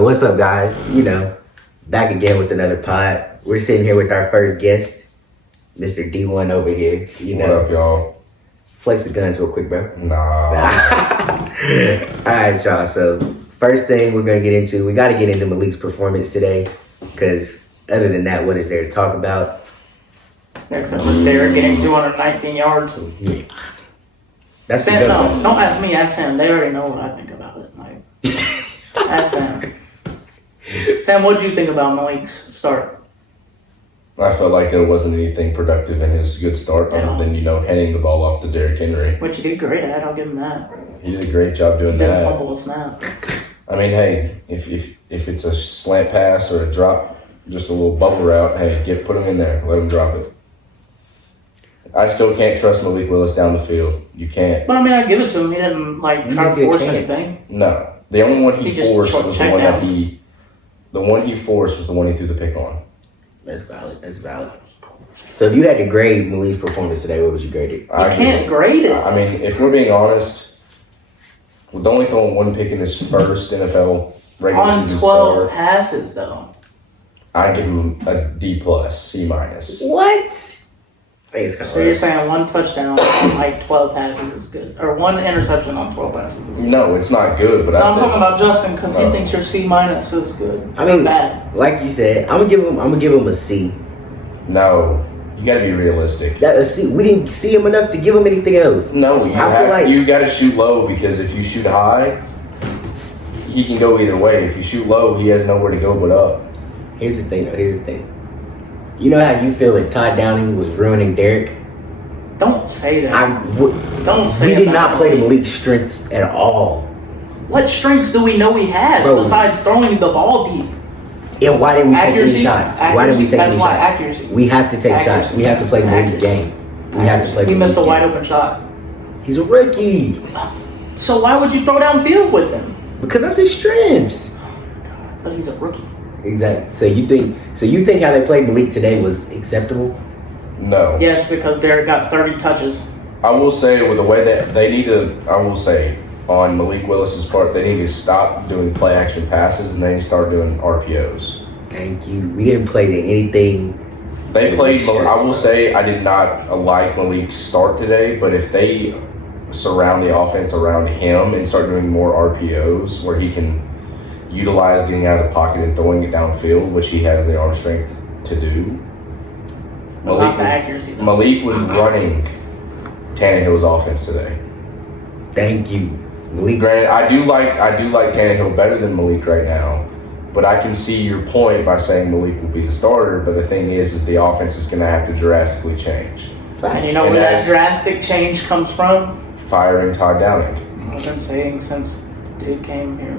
So what's up, guys? Back again with another pod. We're sitting here with our first guest, Mr. D1 over here. What up, y'all? Flex the guns real quick, bro. Nah. All right, y'all. So first thing we're gonna get into, we got to get into Malik's performance today, because other than that, what is there to talk about? Except for Derek getting 219 yards. Yeah. That's a Sam, good no, one. don't ask me. Ask Sam. They already know what I think about it. Ask Sam. Sam, what did you think about Malik's start? I felt like there wasn't anything productive in his good start other than, handing the ball off to Derrick Henry. Which he did great at. I'll give him that. He did a great job doing Didn't that. fumble a snap. I mean, hey, if it's a slant pass or a drop, just a little bubble route, hey, put him in there. Let him drop it. I still can't trust Malik Willis down the field. You can't. But I mean, I give it to him. He didn't try to force anything. No. The only one he forced was the one that the one he forced was the one he threw the pick on. That's valid. So if you had to grade Malik's performance today, what would you grade it? You can't grade it. I mean, if we're being honest, with only throwing one pick in his first NFL regular season on 12 start, passes, though. I give him a D+, C-. What? I think it's kind of So you're saying one touchdown on 12 passes is good, or one interception on 12 passes is good? No, it's not good, but I'm talking about Justin because he thinks your C- is good. I mean, bad. Like you said, I'm gonna give him a C. No, you got to be realistic. That a C. We didn't see him enough to give him anything else. No, you you got to shoot low, because if you shoot high, he can go either way. If you shoot low, he has nowhere to go but up. Here's the thing. You know how you feel that Todd Downing was ruining Derek? Don't say that. Don't say We that. did not play to Malik's strengths at all. What strengths do we know he has besides throwing the ball deep? And why didn't we take Accuracy? any shots? Accuracy. Why didn't we take any That's why shots? accuracy. We have to take shots. We have to play Malik's game. We have to play He missed Malik's a wide game. open shot. He's a rookie. So why would you throw downfield with him? Because that's his strengths. But he's a rookie. Exactly. So you think how they played Malik today was acceptable? No. Yes, because Derek got 30 touches. I will say, with the way that they need to, on Malik Willis's part, they need to stop doing play action passes and they need to start doing RPOs. Thank you. We didn't play to anything. They played, I will say, I did not like Malik's start today, but if they surround the offense around him and start doing more RPOs where he can utilize getting out of the pocket and throwing it downfield, which he has the arm strength to do. Malik was running Tannehill's offense today. Thank you, Malik. Granted, I do like Tannehill better than Malik right now, but I can see your point by saying Malik will be the starter. But the thing is the offense is going to have to drastically change. And you know where that drastic change comes from? Firing Todd Downing. I've been saying since dude came here.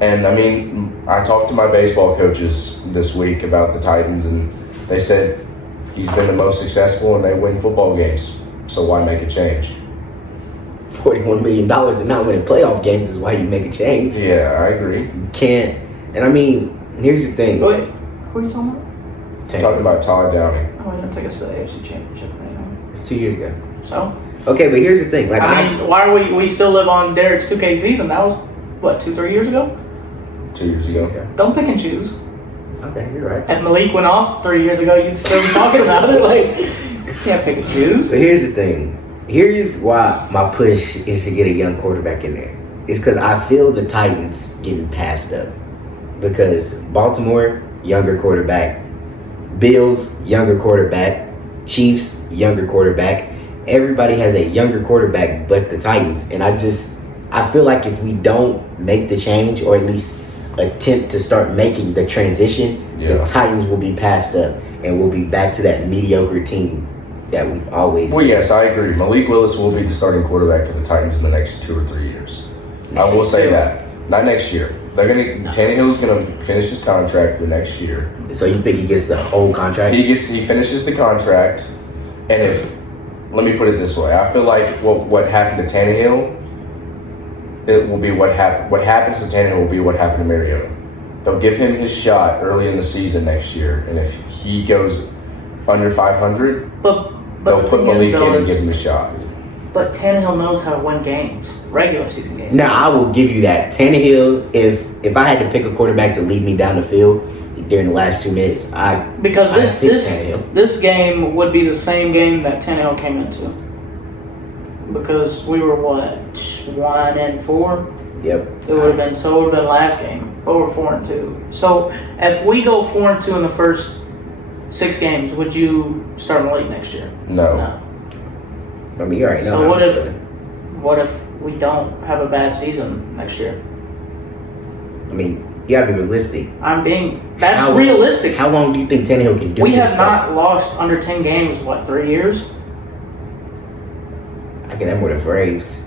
And I mean, I talked to my baseball coaches this week about the Titans, and they said he's been the most successful and they win football games. So why make a change? $41 million and not winning playoff games is why you make a change. Yeah, I agree. You can't. And I mean, here's the thing. Wait, who are you talking about? Talking about Todd Downing. Oh, he didn't take us to the AFC Championship. It's 2 years ago. So? Okay, but here's the thing. I mean, why are we still live on Derek's 2K season? That was, what, 2-3 years ago? 2 years ago. Don't pick and choose. Okay, you're right. If Malik went off 3 years ago, you'd still be talking about it. You can't pick and choose. So here's the thing. Here's why my push is to get a young quarterback in there. It's because I feel the Titans getting passed up. Because Baltimore, younger quarterback. Bills, younger quarterback. Chiefs, younger quarterback. Everybody has a younger quarterback but the Titans. And I feel like if we don't make the change, or at least attempt to start making the transition, the Titans will be passed up and we'll be back to that mediocre team that we've always Well, yes, I agree. Malik Willis will be the starting quarterback for the Titans in the next 2 or 3 years. I will say that. Not next year. Tannehill's gonna finish his contract the next year. So you think he gets the whole contract? He finishes the contract, and let me put it this way, I feel like what happened to Tannehill, it will be what happens to Tannehill will be what happened to Mariota. They'll give him his shot early in the season next year, and if he goes under 500, they'll put Malik in and give him a shot. But Tannehill knows how to win games, regular season games. Now, I will give you that. Tannehill, if I had to pick a quarterback to lead me down the field during the last 2 minutes, because I'd pick Tannehill. this game would be the same game that Tannehill came into. Because we were 1-4. Yep. It would have been last game, but we're 4-2. So if we go 4-2 in the first 6 games, would you start Malik next year? No. I mean, you already know. So what if we don't have a bad season next year? I mean, you gotta be realistic. That's realistic. How long do you think Tannehill can do We this have not lost under 10 games, 3 years? I get that more than Braves.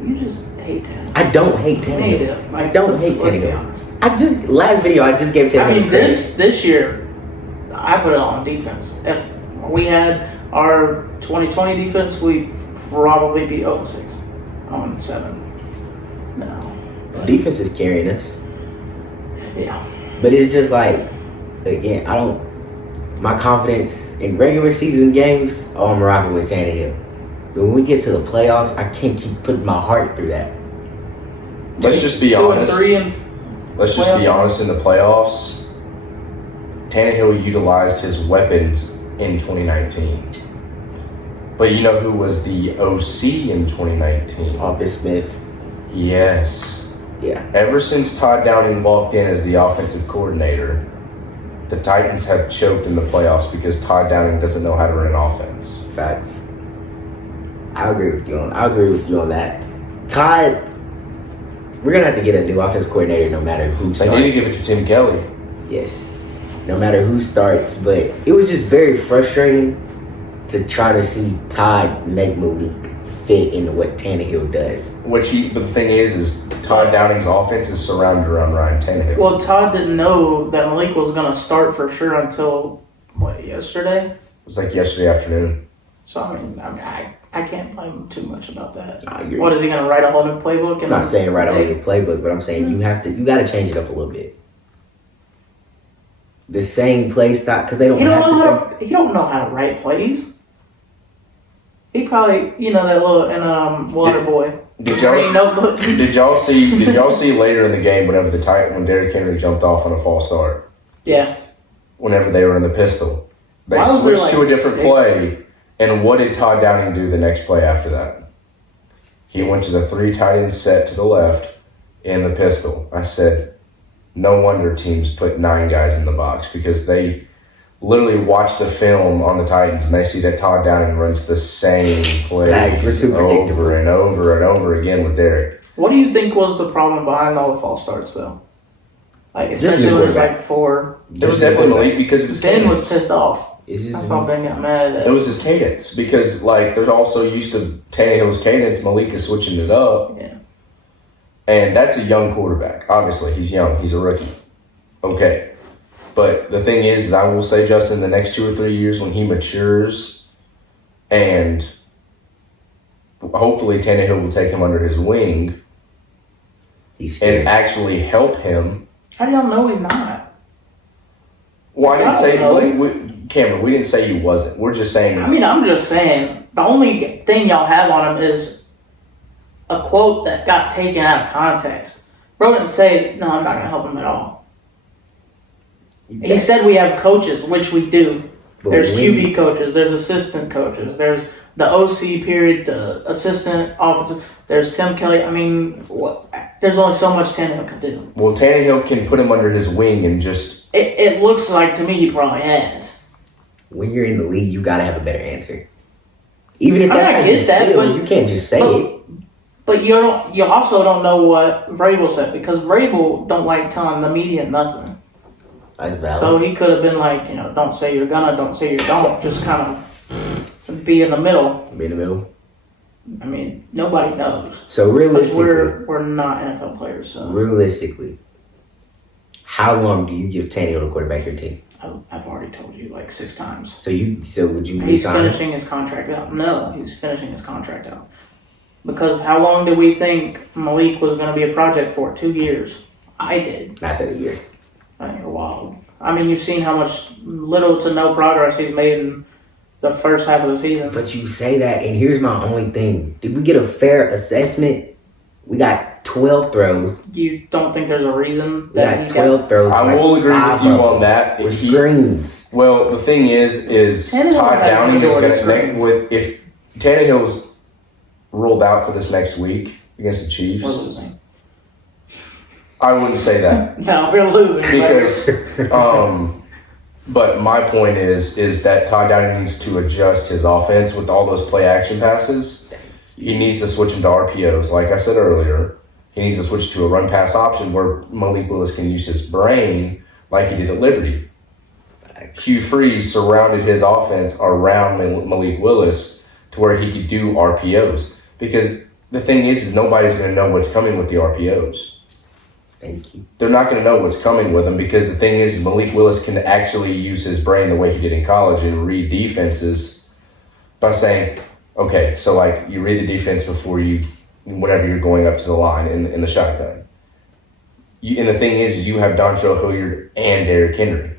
You just hate Tannehill. I don't hate Tannehill. I don't hate Tannehill. Last video, I just gave Tannehill credit. This year, I put it on defense. If we had our 2020 defense, we'd probably be 0-6, 0-7. No. Defense is carrying us. Yeah. But it's just like, again, my confidence in regular season games, I'm rocking with Tannehill. But when we get to the playoffs, I can't keep putting my heart through that. Let's just be honest. 2-3 and Let's just be honest. In the playoffs, Tannehill utilized his weapons in 2019. But you know who was the OC in 2019? Arthur Smith. Yes. Yeah. Ever since Todd Downing walked in as the offensive coordinator, the Titans have choked in the playoffs because Todd Downing doesn't know how to run offense. Facts. I agree with you on that. Todd, we're gonna have to get a new offensive coordinator no matter who starts. They need to give it to Tim Kelly. Yes. No matter who starts, but it was just very frustrating to try to see Todd make Malik fit into what Tannehill does. But the thing is Todd Downing's offense is surrounded around Ryan Tannehill. Well, Todd didn't know that Malik was going to start for sure until, yesterday? It was like yesterday afternoon. So, I can't blame him too much about that. Nah, What, is he going to write a whole new playbook? I'm not saying write a whole new playbook, but I'm saying you got to change it up a little bit. The same play style, because they don't have to. He don't know how to write plays. He probably, that little Waterboy. Did y'all see later in the game when Derrick Henry jumped off on a false start? Yes. Whenever they were in the pistol, they Why switched to a different 6? play. And what did Todd Downing do the next play after that? He went to the 3 tight end set to the left in the pistol. I said, no wonder teams put 9 guys in the box because they literally watch the film on the Titans and they see that Todd Downing runs the same plays over and over and over again with Derrick. What do you think was the problem behind all the false starts, though? Especially when it was 4. It was definitely Malik because of his Ben cadence. was pissed off. I saw Ben got mad at it was his cadence because, they're also used to Tannehill's cadence. Malik is switching it up. Yeah. And that's a young quarterback. Obviously, he's young. He's a rookie. Okay. But the thing is I will say, Justin, the next 2 or 3 years when he matures and hopefully Tannehill will take him under his wing and actually help him. How do y'all know he's not? Well, I didn't say, Cameron, we didn't say he wasn't. We're just saying. I'm just saying, the only thing y'all have on him is a quote that got taken out of context. Bro didn't say, no, I'm not going to help him at all. He said we have coaches, which we do. There's QB coaches, there's assistant coaches, there's the OC period, the assistant offensive, there's Tim Kelly. There's only so much Tannehill can do. Well, Tannehill can put him under his wing and just... It looks like to me he probably has. When you're in the league, you got to have a better answer. Even if that's I get that, but you can't just say it. But you also don't know what Vrabel said because Vrabel don't like telling the media nothing. That's valid. So he could have been like, don't say you're gonna, don't say you don't. Just kind of be in the middle. Be in the middle. Nobody knows. So realistically, we're not NFL players. So realistically, how long do you give Tannehill to quarterback your team? I've already told you 6 times. So would you? He's finishing his contract out. No, he's finishing his contract out. Because how long did we think Malik was going to be a project for? 2 years. I did. I said a year. You're wild. You've seen how much little to no progress he's made in the first half of the season. But you say that, and here's my only thing. Did we get a fair assessment? We got 12 throws. You don't think there's a reason We got 12 throws. I will agree with you on that. With screens. Well, the thing is Tannehill Todd has Downing is majority going screens. to if Tannehill's ruled out for this next week against the Chiefs. We're losing. I wouldn't say that No, we're losing. because. But my point is that Todd Downing needs to adjust his offense with all those play action passes. He needs to switch into RPOs, like I said earlier. He needs to switch to a run pass option where Malik Willis can use his brain like he did at Liberty. Hugh Freeze surrounded his offense around Malik Willis to where he could do RPOs. Because the thing is nobody's going to know what's coming with the RPOs. Thank you. They're not going to know what's coming with them because the thing is Malik Willis can actually use his brain the way he did in college and read defenses by saying, okay, so like you read the defense whenever you're going up to the line in the shotgun. And the thing is you have Dontrell Hilliard and Derrick Henry.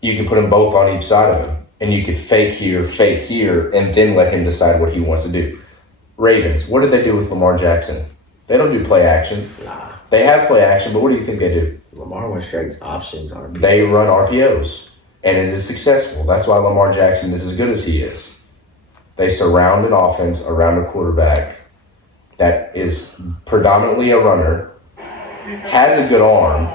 You can put them both on each side of him and you could fake here, and then let him decide what he wants to do. Ravens, what did they do with Lamar Jackson? They don't do play action. Nah. They have play action, but what do you think they do? Lamar went straight to options. RPOs. They run RPOs, and it is successful. That's why Lamar Jackson is as good as he is. They surround an offense around a quarterback that is predominantly a runner, has a good arm.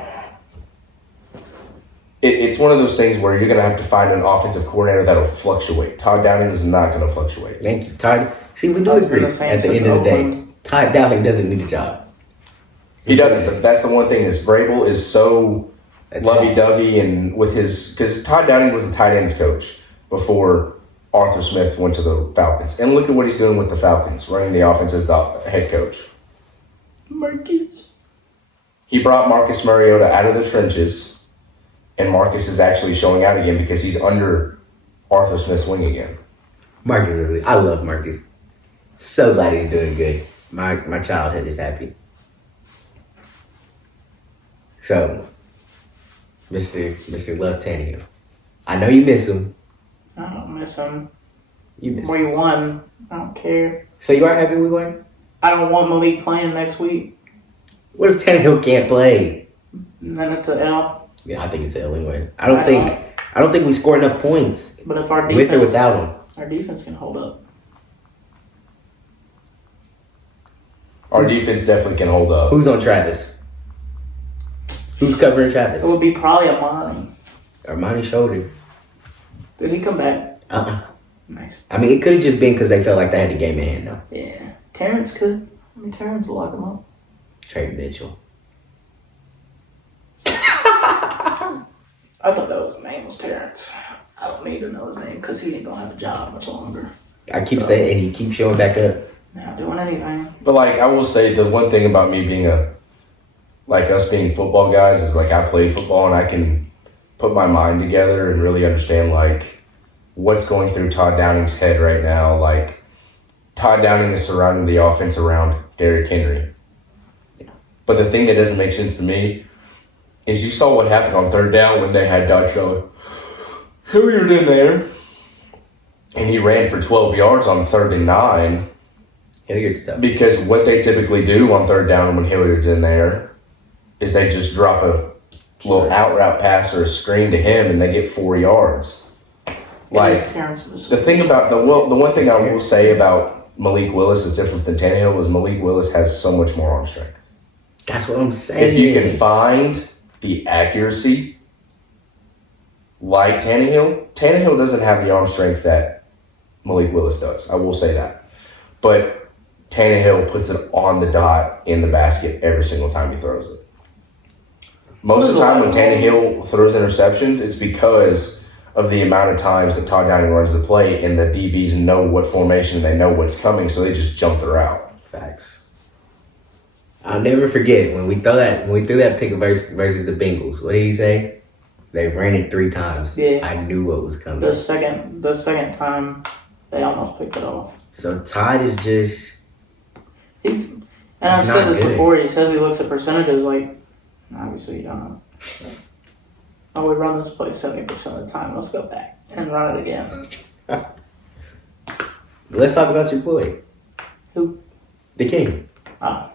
It's one of those things where you're going to have to find an offensive coordinator that'll fluctuate. Todd Downing is not going to fluctuate. Thank you, Todd. See, we do Todd's agree been at the same the end since of the day. Oakland. Todd Downing doesn't need a job. He doesn't. That's the one thing is Vrabel is so lovey-dovey and with his – because Todd Downing was the tight ends coach before Arthur Smith went to the Falcons. And look at what he's doing with the Falcons, running the offense as the head coach. Marcus. He brought Marcus Mariota out of the trenches, and Marcus is actually showing out again because he's under Arthur Smith's wing again. Marcus, I love Marcus. So glad he's doing good. My childhood is happy. So, Mr. Love Tannehill, I know you miss him. I don't miss him. You miss him. We won. I don't care. So you are happy we won? I don't want Malik playing next week. What if Tannehill can't play? And then it's an L. Yeah, I think it's an L anyway. I don't think we score enough points But if our with or defense, without him. our defense can hold up. Our defense definitely can hold up. Who's on Travis? Who's covering Travis? It would be probably Amani. Armani Shoulder. Did he come back? Nice. I mean, it could have just been because they felt like they had the game in hand, though. Yeah. Terrence could. I mean, Terrence will lock him up. Trey Mitchell. I thought that was his name was Terrence. I don't need to know his name because he ain't gonna have a job much longer. I keep saying, and he keeps showing back up. Not doing anything. But like I will say, the one thing about me being us being football guys is like I play football and I can put my mind together and really understand like what's going through Todd Downing's head right now. Like Todd Downing is surrounding the offense around Derrick Henry. Yeah. But the thing that doesn't make sense to me is you saw what happened on third down when they had Dontrell Hilliard in there. And he ran for 12 yards on 3rd and 9. Hilliard stuff. Because what they typically do on third down when Hilliard's in there is they just drop a little out route pass or a screen to him and they get 4 yards. Like the thing about the one thing I will say about Malik Willis is different than Tannehill is Malik Willis has so much more arm strength. That's what I'm saying. If you can find the accuracy like Tannehill doesn't have the arm strength that Malik Willis does. I will say that. But Tannehill puts it on the dot in the basket every single time he throws it. Most of the time when Tannehill throws interceptions, it's because of the amount of times that Todd Downing runs the play and the DBs know what formation, they know what's coming, so they just jump the route. Facts. I'll never forget when we threw that pick versus the Bengals. What did he say? They ran it 3 times. Yeah. I knew what was coming. The second time they almost picked it off. So Todd is just And I He's said not this good. before, he says he looks at percentages like, obviously you don't know. Oh, we run this play 70% of the time. Let's go back. and run it again. Let's talk about your boy. Who? The King. Oh.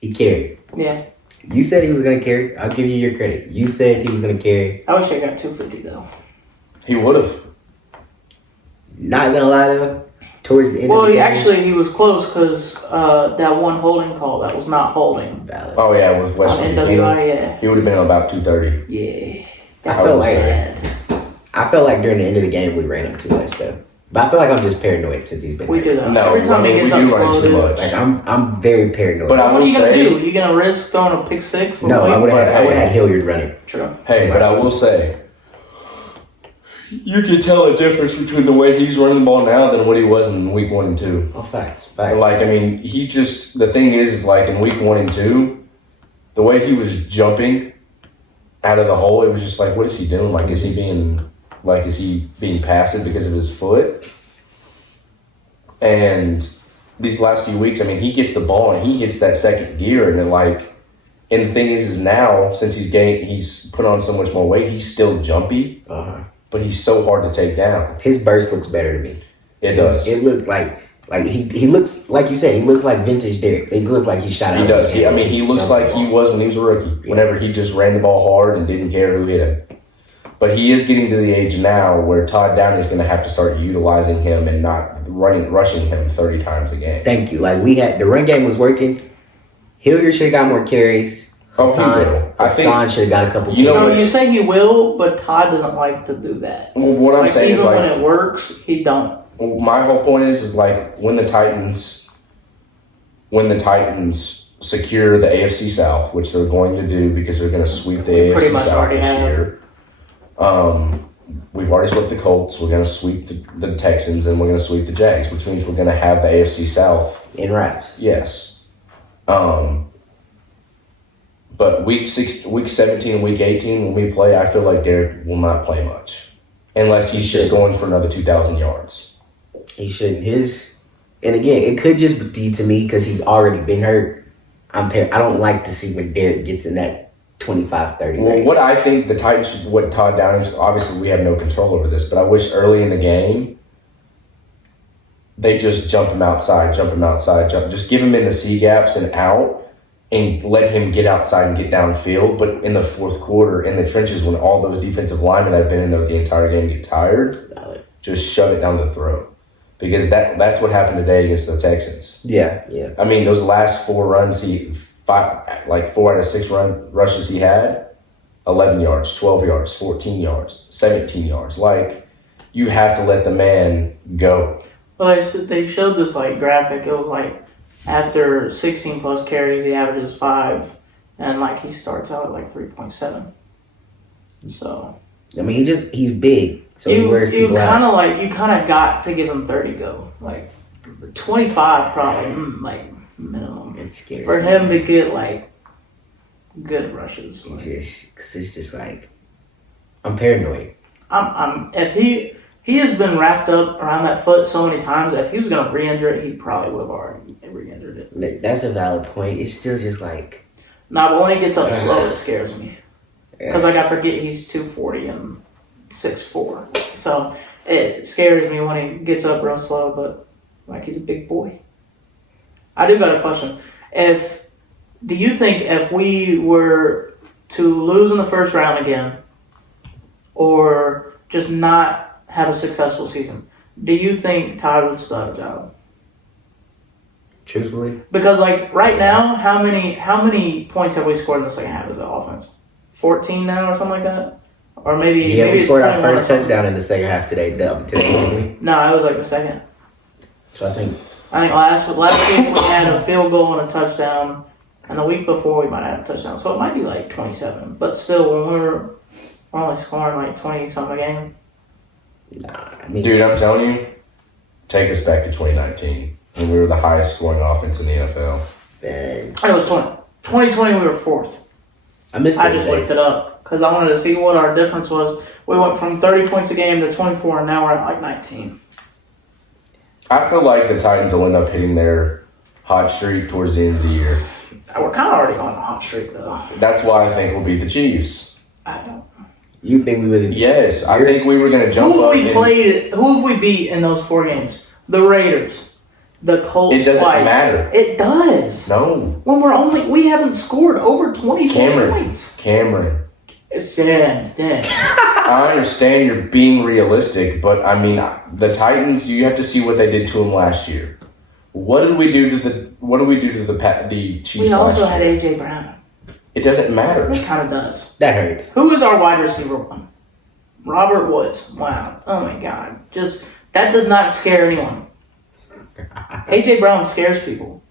He carried. Yeah. You said he was going to carry. I'll give you your credit. You said he was going to carry. I wish I got 250 though. He would have. Not going to lie though. Towards the end of the game. He was close because that one holding call that was not holding. Valid. Oh yeah, with West On Virginia, NWI, yeah. he would have been about 230. Yeah. I felt like bad. I felt like during the end of the game we ran him too much though. But I feel like I'm just paranoid since he's been We hurt. do that. No, Every time we he gets do up run it too slow, much. Like I'm very paranoid. But I what will are you gonna say, do? You gonna risk throwing a pick six? no, I would have Hey. had Hilliard running. True. hey, but I will say, you can tell a difference between the way he's running the ball now than what he was in week 1 and 2. Oh, facts. Like, I mean, the thing is like in week 1 and 2, the way he was jumping out of the hole, it was just like, what is he doing? Like, is he being passive because of his foot? And these last few weeks, I mean, he gets the ball and he hits that second gear, and then and the thing is now since he's put on so much more weight, he's still jumpy, but he's so hard to take down. His burst looks better to me. It does. It looks like he looks like you said. He looks like vintage Derek. He looks like he shot out. He does. of his hand. He looks like he was when he was a rookie. Yeah. Whenever he just ran the ball hard and didn't care who hit him. But he is getting to the age now where Todd Downey is going to have to start utilizing him and not rushing him 30 times a game. Thank you. Like the run game was working. Hilliard should have got more carries. Oh, he will. I think Hassan should have got a couple. You know No, carries. you say he will, but Todd doesn't like to do that. well, what I'm saying even is when it works, he don't. my whole point is like when the Titans secure the AFC South, which they're going to do because they're going to sweep the Pretty AFC much South already this have. year. We've already swept the Colts. We're going to sweep the Texans, and we're going to sweep the Jags, which means we're going to have the AFC South in wraps. Yes. But week 17 and week 18 when we play, I feel like Derek will not play much unless he's just going for another 2,000 yards. He shouldn't. And again, it could just be to me because he's already been hurt. I don't like to see when Derek gets in that 25-30 Well, range. what I think the Titans, what Todd Downing, obviously we have no control over this, but I wish early in the game they just jump him outside, just give him in the C gaps and out, and let him get outside and get downfield. But in the fourth quarter, in the trenches, when all those defensive linemen that have been in there the entire game get tired, just shove it down the throat. Because that's what happened today against the Texans. Yeah. I mean, those last 4 runs, 4 out of 6 rushes he had, 11 yards, 12 yards, 14 yards, 17 yards. Like, you have to let the man go. Well, they showed this graphic. It was after 16 plus carries, he averages 5, and he starts out at 3.7. So I mean, he's big, so he wears you people out. you kind of got to give him 30 go, 25 probably minimum. It scares For me. him to get good rushes. Because it's just I'm paranoid. If he has been wrapped up around that foot so many times, if he was going to re-injure it, he probably would have already re-injured it. That's a valid point. It's still just Nah, but when he gets up slow, it scares me. Because I forget he's 240 and 6'4". So it scares me when he gets up real slow, but he's a big boy. I do got a question. Do you think if we were to lose in the first round again, or just not have a successful season, do you think Todd would still have a job? truthfully. Because right now, how many points have we scored in the second half of the offense? 14 now or something like that? Or maybe We it's scored our 21 or first something. touchdown in the second half today, didn't we? No, it was the second. So I think last week we had a field goal and a touchdown, and the week before we might have a touchdown. So it might be 27. But still, when we're only scoring 20 something a game. Dude, I'm telling you, take us back to 2019 when we were the highest scoring offense in the NFL. Dang. It was 2020 we were 4th. I missed I those just days. looked it up because I wanted to see what our difference was. We went from 30 points a game to 24, and now we're at 19. I feel like the Titans will end up hitting their hot streak towards the end of the year. We're kind of already on a hot streak, though. That's why I think we'll beat the Chiefs. I don't. You think we really? Yes, I think we were going to jump up. Who have we beat in those 4 games? The Raiders, the Colts. It doesn't twice. matter. It does. No. When we haven't scored over 24 points. Cameron. Stand. I understand you're being realistic, but I mean, the Titans. You have to see what they did to them last year. What did we do to the Chiefs? We also last had year? AJ Brown. It doesn't matter. It kind of does. That hurts. Who is our wide receiver one? Robert Woods. Wow. Oh my God. That does not scare anyone. AJ Brown scares people.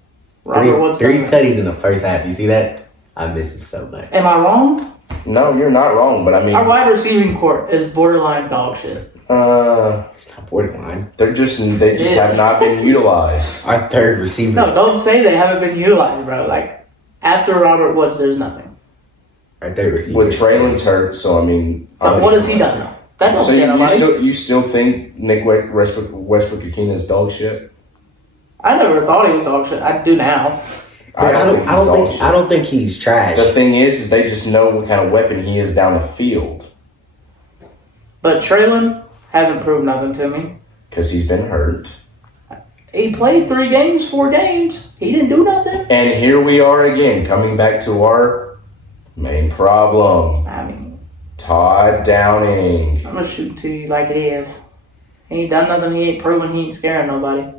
Robert Woods. Three tutties in the first half. You see that? I miss him so much. Am I wrong? No, you're not wrong, but I mean, Our wide receiving court is borderline dog shit. It's not borderline. they just have not been utilized. Our third receiver. No, don't say they haven't been utilized, bro. Like, after Robert Woods, there's nothing. Our third receiver. With Traylon's hurt, so I mean, But what has he done now? That don't so scare nobody. you still think Nick Westbrook-Ikhine is dog shit? I never thought he was dog shit. I do now. I don't think he's trash. The thing is they just know what kind of weapon he is down the field. But Traylon hasn't proved nothing to me. Because he's been hurt. He played 4 games. He didn't do nothing. And here we are again, coming back to our main problem. I mean, Todd Downing. I'm going to shoot to you like it is. He ain't done nothing. He ain't proven he ain't scaring nobody.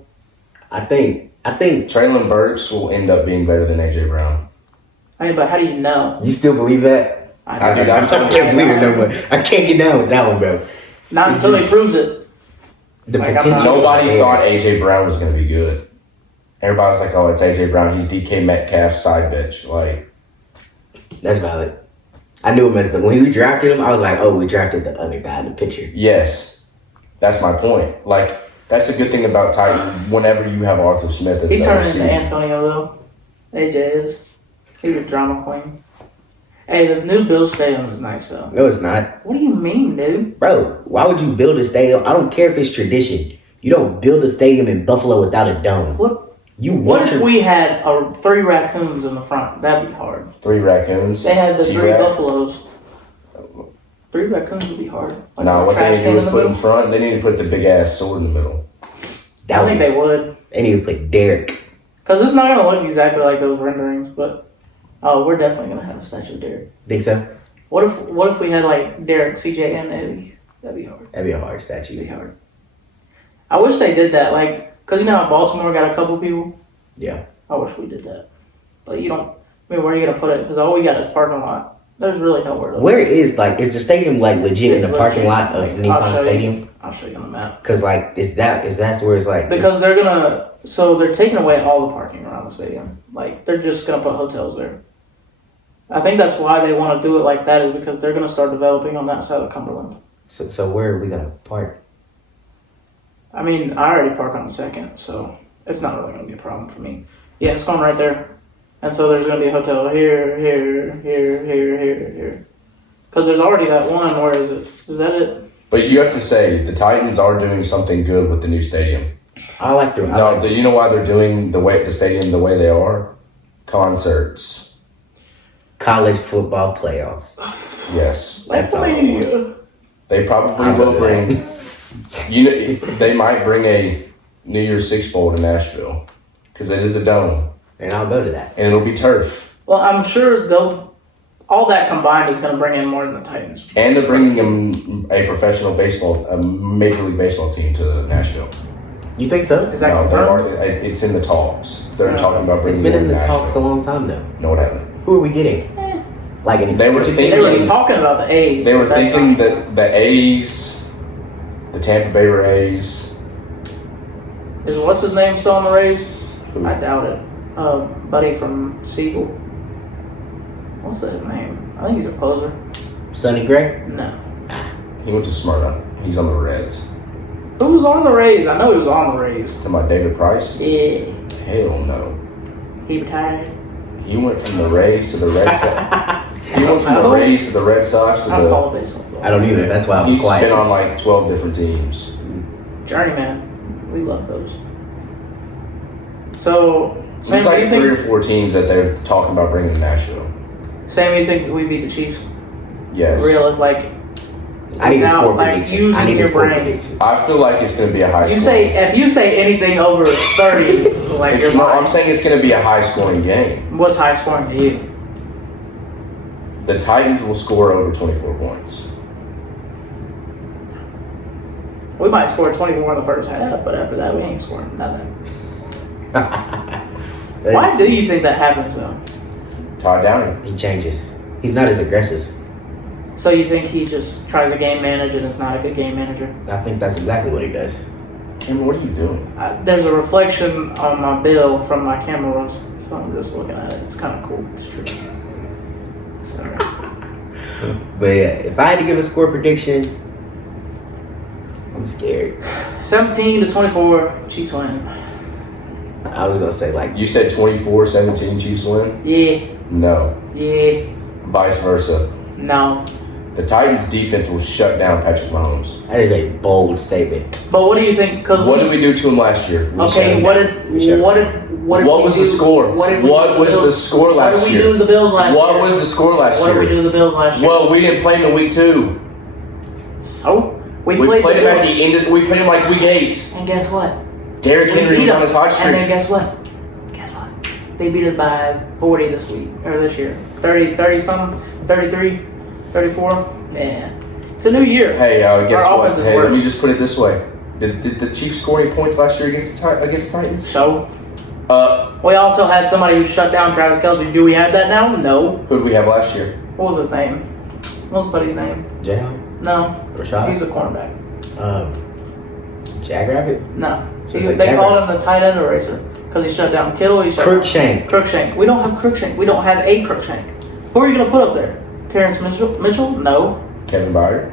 I think Traylon Burks will end up being better than AJ Brown. I mean, but how do you know? you still believe that. I can't believe it no more. I can't get down with that one, bro. Not until he proves it. The Like, potential. Nobody thought AJ Brown was going to be good. Everybody was like, "Oh, it's AJ Brown. He's DK Metcalf's side bitch." Like, That's valid. I knew him when we drafted him. I was like, "Oh, we drafted the other guy in the picture." yes, that's my point. Like, that's the good thing about Titan. Whenever you have Arthur Smith as He's the turning into receiver. Antonio, though. AJ is. He's a drama queen. Hey, the new Bills Stadium is nice, though. No, it's not, What do you mean, dude? bro. Why would you build a stadium? I don't care if it's tradition. You don't build a stadium in Buffalo without a dome. What What if we had 3 raccoons in the front? That'd be hard. 3 raccoons. They had the 3 T-Rac. buffaloes. 3 raccoons would be hard. Like No, a what they trash need to can do is the put in middle. front. They need to put the big ass sword in the middle. That I think would- they would. They need to put Derek. Because it's not going to look exactly like those renderings, but we're definitely going to have a statue of Derek. Think so? What if we had like Derek, CJ, and Eddie? That'd be hard. That'd be a hard That'd be statue. hard. I wish they did that, like, because you know how Baltimore got a couple people? Yeah. I wish we did that. But you don't, I mean, where are you going to put it? Because all we got is parking lot. There's really nowhere to Where is the stadium like legit in It's the parking legit. lot of Like, I'll Nissan show you. Stadium? I'll show you on the map. Cause like is that where it's like Because they're they're taking away all the parking around the stadium. Like, they're just going to put hotels there. I think that's why they want to do it like that, is because they're going to start developing on that side of Cumberland. so where are we gonna park? I mean, I already park on the 2nd, so it's not really going to be a problem for me. Yeah, it's going right there. And so there's going to be a hotel here. Because there's already that one. Where is it? Is that it? But you have to say the Titans are doing something good with the new stadium. I like the You know why they're doing the stadium the way they are? Concerts. college football playoffs. Yes. That's all. They probably I will love bring. They might bring a New Year's Six Bowl to Nashville because it is a dome And I'll go to that. and it'll be turf. Well, I'm sure all that combined is going to bring in more than the Titans. And they're bringing a professional baseball, a Major League Baseball team to Nashville. You think so? Is that No, confirmed? it's in the talks. They're Yeah. talking about It's bringing been them in to the Nashville. talks a long time though. No, it hasn't. Who are we getting? Like an They were expansion thinking- They team? were talking about the A's. They were but that's thinking not- that the A's, the Tampa Bay Rays. Is what's his name still on the Rays? Who? I doubt it. Buddy from Siegel. What's his name? I think he's a closer. Sonny Gray? No. He went to Smyrna. He's on the Reds. Who was on the Rays? I know he was on the Rays. Talking about David Price? Yeah. Hell no. He retired. He went from the Rays to the Red Sox. He went from the Rays to the Red Sox to I don't the. follow baseball. I don't either. That's why I was He's quiet. been on like 12 different teams. Journeyman. We love those. So, Sam, There's do like you 3 or think? 4 teams that they're talking about bringing to Nashville. Sam, you think that we beat the Chiefs? Yes. Real is like I need a Now, score like, prediction. using I need a your score brain. prediction. I feel like it's going to be a high You score. say if you say anything over 30, like you're No, I'm lying. saying it's going to be a high scoring game. What's high scoring to you? The Titans will score over 24 points. We might score 24 in the first half, but after that we ain't scoring nothing. Why do you think that happens though? Todd Downing. He changes. He's not as aggressive. So you think he just tries to game manage and is not a good game manager? I think that's exactly what he does. Kim, what are you doing? There's a reflection on my bill from my camera rolls, so I'm just looking at it. It's kind of cool. It's true. Sorry. But yeah, if I had to give a score prediction, I'm scared. 17-24, Chiefs win. I was gonna say like You said 24-17 Chiefs win? Yeah, No. yeah, Vice versa. no. The Titans defense will shut down Patrick Mahomes. that is a bold statement. But what do you think? Because What did we do to him last year? We shut okay, him what down. did what was we the do- score? What did Was the score last What did we year? do to the Bills last year? What was the score last What year? did we do to the Bills last year? Well, we didn't play him in week 2. So we We played played the him at Bills, the end of, we played him like week 8. and guess what? Derrick We Henry beat was them. on his hot And then streak. guess what? Guess what? They beat us by 40 this week or this year. 30 something, 33, 34. Yeah, it's a new year. Hey, guess Our what? offense is Hey, let worse. me just put it this way. Did the Chiefs score any points last year against the Titans? So Uh, we also had somebody who shut down Travis Kelce. Do we have that now? No. who did we have last year? What was his name? What was Buddy's name? Jam, No, Rashad, he's a cornerback. Jackrabbit, No, So it's like they Jack called him the tight end eraser because he shut down Kittle. He shut down Crookshank. Crookshank. We don't have Crookshank. We don't have a Crookshank. Who are you going to put up there? Terrence Mitchell? No. Kevin Byard?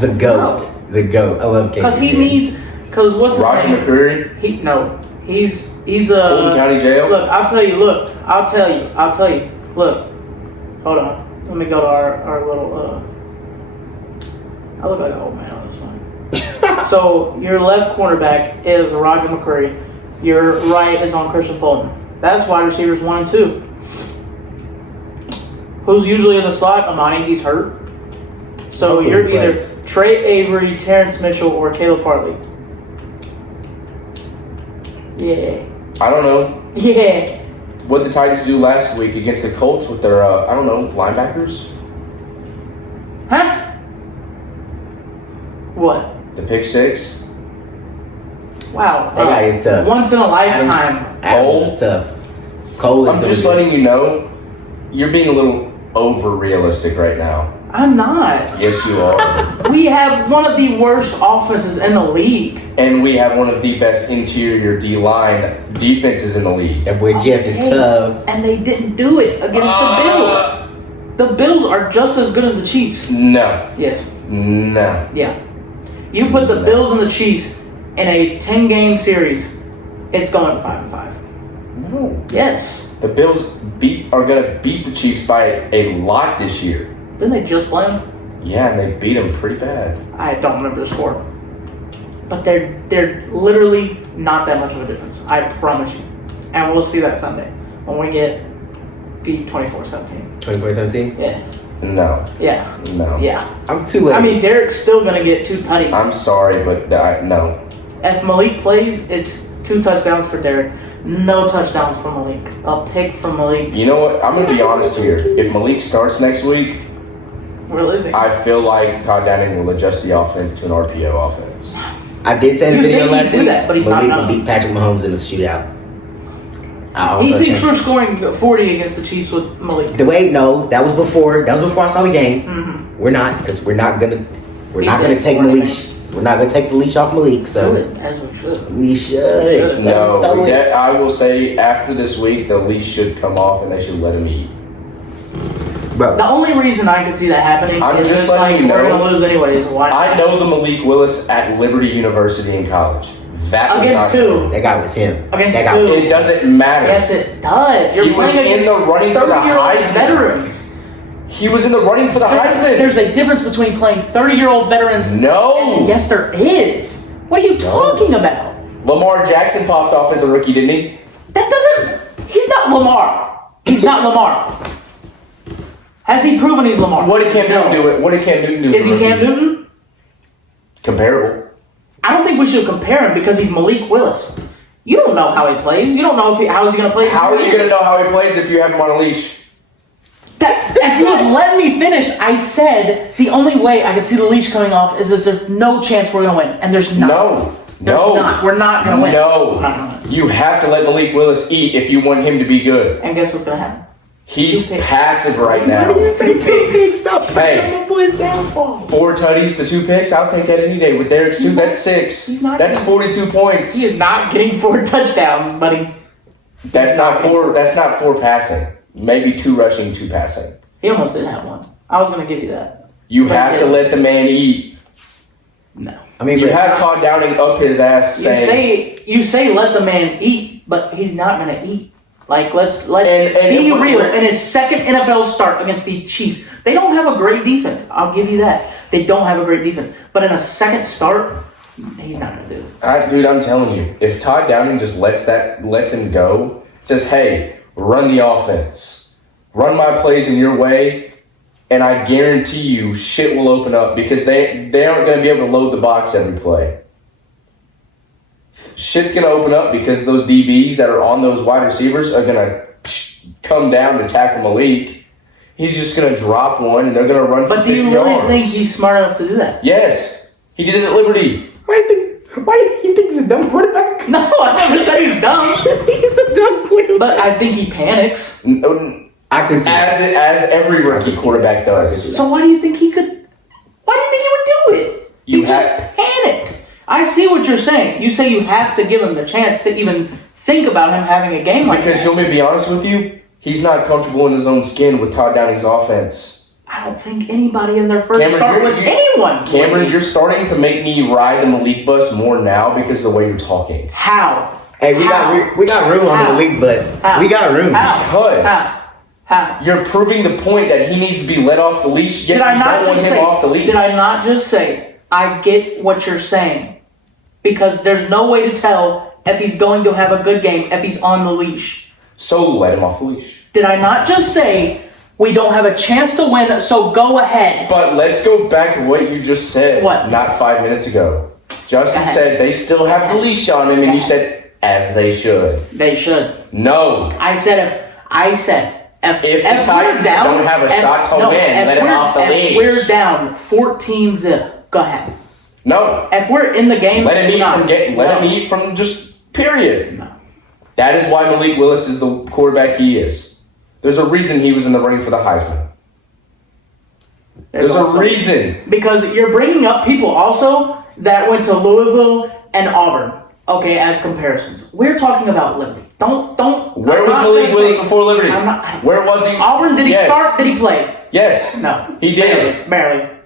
The goat, the goat. I love Because Casey. he needs. Because what's his Roger name? McCreary? He's Fulton County Jail? Look, I'll tell you. Look, hold on. Let me go to our little. I look like an old man on this one. So your left cornerback is Roger McCreary. Your right is on Christian Fulton. That's wide receivers 1 and 2. Who's usually in the slot? Amani, he's hurt. So Hopefully you're he either plays. Trey Avery, Terrence Mitchell, or Caleb Farley. Yeah. I don't know. Yeah. What did the Titans do last week against the Colts with their, linebackers? Huh? What? The pick 6? Wow. That guy is tough. Once in a lifetime. Adams is tough. Cole is I'm gonna just be- letting you know, you're being a little over-realistic right now. I'm not. Yes, you are. We have one of the worst offenses in the league. And we have one of the best interior D-line defenses in the league. That boy Jeff is Okay. tough. And they didn't do it against the Bills. The Bills are just as good as the Chiefs. No. Yes. No. Yeah. You put the Bills and the Chiefs in a 10-game series, it's going 5-5. No. Yes. The Bills are going to beat the Chiefs by a lot this year. Didn't they just play them? Yeah, and they beat them pretty bad. I don't remember the score. But they're literally not that much of a difference. I promise you. And we'll see that Sunday when we get beat 24-17. 24-17? Yeah. No. Yeah. No. Yeah. I'm too late. I mean, Derek's still going to get 2 tutties. I'm sorry, but no. If Malik plays, it's 2 touchdowns for Derek. No touchdowns for Malik. A pick from Malik. You know what? I'm going to be honest here. If Malik starts next week, We're losing. I feel like Todd Downing will adjust the offense to an RPO offense. I did say in the You video think he'd last do week, that, but he's Malik not will now. beat Patrick Mahomes in a shootout. I He also thinks changed. we're scoring 40 against the Chiefs with Malik. Wait, no, that was before I saw the game. Mm-hmm. We're not, because we're not gonna did. take Malik. We're not gonna take the leash off Malik. So Good, as we should. we should. No, Throw it. I will say after this week, the leash should come off and they should let him eat. Bro, The only reason I could see that happening I'm is just just like letting you we're know. gonna lose anyways. Why not? I know the Malik Willis at Liberty University in college. That was Against not who? good. that guy was him. Against that guy who? It doesn't matter. Yes, it does. You're He was playing in against the running for the 30-year-old Heisman. veterans. He was in the running for the Heisman. There's a difference between playing 30-year-old veterans. No. Yes, there is. What are you talking about? Lamar Jackson popped off as a rookie, didn't he? That doesn't. He's not Lamar. He's not Lamar. Has he proven he's Lamar? What did Cam Newton do? What did Cam Newton do? Is he Cam Newton? Comparable. I don't think we should compare him because he's Malik Willis. You don't know how he plays. You don't know how he's going to play. How are you going to know how he plays if you have him on a leash? If you would let me finish, I said the only way I could see the leash coming off is there's no chance we're going to win. And there's not. No. We're not going to win. No. You have to let Malik Willis eat if you want him to be good. And guess what's going to happen? He's passive right now. Why do you say 2 picks? Stop Hey. my boy's downfall. 4 tutties to 2 picks. I'll take that any day. With Derek's 2, that's 6. That's 42 points. He is not getting 4 touchdowns, buddy. That's not 4 passing. Maybe 2 rushing, 2 passing. He almost did have 1. I was going to give you that. You have to let the man eat. No. I mean, You have Todd Downing up his ass saying... You say let the man eat, but he's not going to eat. Like, let's be real. In his second NFL start against the Chiefs, they don't have a great defense. I'll give you that. They don't have a great defense. But in a second start, he's not going to do it. Dude, I'm telling you, if Todd Downing just lets him go, says, hey, run the offense, run my plays in your way, and I guarantee you shit will open up because they aren't going to be able to load the box every play. Shit's going to open up because those DBs that are on those wide receivers are going to come down to tackle Malik. He's just going to drop one, and they're going to run for 50 yards. But do you really think he's smart enough to do that? Yes. He did it at Liberty. Why do you think he's a dumb quarterback? No, I never said he's dumb. He's a dumb quarterback. But I think he panics. I can see as every rookie quarterback does. So why do you think he would do it? He just panic. I see what you're saying. You say you have to give him the chance to even think about him having a game like that. Because, let me be honest with you, he's not comfortable in his own skin with Todd Downing's offense. I don't think anybody in their first start with anyone. Cameron, you're starting to make me ride the Malik bus more now because of the way you're talking. How? Hey, we got room on the Malik bus. How? We got room. Because How? you're proving the point that he needs to be let off the leash, yet you don't want him off the leash. Did I not just say, I get what you're saying? Because there's no way to tell if he's going to have a good game if he's on the leash. So let him off the leash. Did I not just say we don't have a chance to win, so go ahead? But let's go back to what you just said. What? Not 5 minutes ago. Justin said they still have the leash on him, and you said, as they should. They should. No. I said if the Titans don't have a shot to win, let him off the leash. If we're down 14-0, go ahead. No. If we're in the game, let him eat from just period. No. That is why Malik Willis is the quarterback he is. There's a reason he was in the running for the Heisman. There's a reason. Because you're bringing up people also that went to Louisville and Auburn. Okay, as comparisons. We're talking about Liberty. Don't. Where was Malik Willis before Liberty? Where was he? Auburn, did he start? Did he play? Yes. No. He did. Barely.